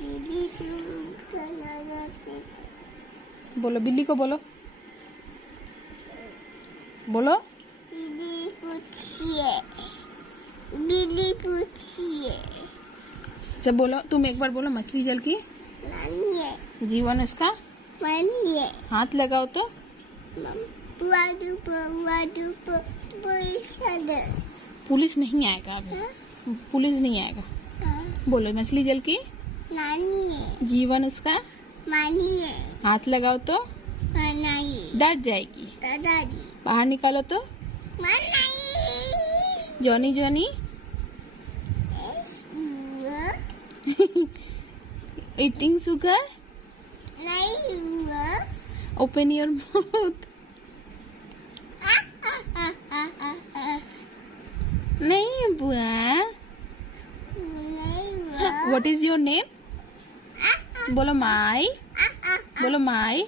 दीदी तुम चला जाते बोलो बिल्ली को बोलो बोलो दीदी पूछिए बिल्ली पूछिए जब बोलो तुम एक बार बोलो मछली जल की मानिए जीवन उसका मानिए हाथ लगाओ तो पुलिस नहीं आएगा अभी पुलिस नहीं आएगा बोलो मछली जल की मानिए जीवन उसका मानिए हाथ लगाओ तो मनाइए डर जाएगी दादाजी बाहर निकालो तो मनाइए जॉनी जॉनी ईटिंग शुगर नहीं हुआ ओपन योर माउथ नहीं बुआ नहीं हुआ व्हाट इज योर नेम बोलो माई बोलो माई